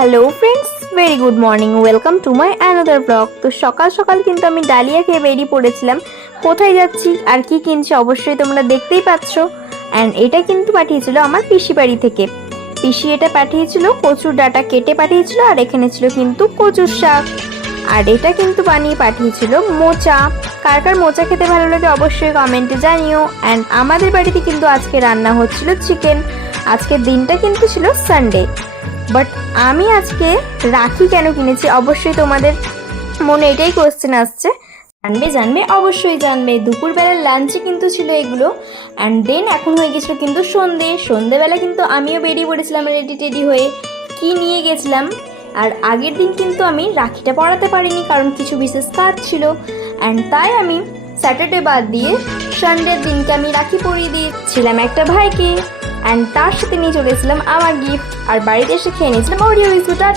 Hello friends, very good morning, welcome to my another blog. তো সকাল সকাল কিন্তু আমি ডালিয়া খেয়ে বেরিয়ে পড়েছিলাম। কোথায় যাচ্ছি আর কি কিনছি অবশ্যই তোমরা দেখতেই পাচ্ছ। অ্যান্ড এটা কিন্তু পাঠিয়েছিল আমার পিসি বাড়ি থেকে। পিসি এটা পাঠিয়েছিল, কচুর ডাঁটা কেটে পাঠিয়েছিল, আর এখানে ছিল কিন্তু কচুর শাক। আর এটা কিন্তু বানিয়ে পাঠিয়েছিল মোচা। কার কার মোচা খেতে ভালো লাগে অবশ্যই কমেন্টে জানিও। অ্যান্ড আমাদের বাড়িতে কিন্তু আজকে রান্না হচ্ছিল চিকেন। আজকের দিনটা কিন্তু ছিল সানডে। বাট আমি আজকে রাখি কেন কিনেছি অবশ্যই তোমাদের মনে এটাই কোয়েশ্চেন আসছে। জানবে অবশ্যই জানবে। দুপুরবেলার লাঞ্চে কিন্তু ছিল এগুলো। অ্যান্ড দেন এখন হয়ে গেছিলো কিন্তু সন্ধেবেলা কিন্তু আমিও বেরিয়ে পড়েছিলাম রেডি হয়ে। কি নিয়ে গেছিলাম, আর আগের দিন কিন্তু আমি রাখিটা পরাতে পারিনি কারণ কিছু বিশেষ কাজ ছিল। অ্যান্ড তাই আমি স্যাটারডে বাদ দিয়ে সানডের দিনকে আমি রাখি পরিয়ে দিয়েছিলাম একটা ভাইকে। অ্যান্ড তার সাথে নিয়ে চলে এসেছিলাম আমার গিফট, আর বাড়িতে এসে খেয়ে নিয়েছিলাম ওরিও বিস্কুট। টাটা।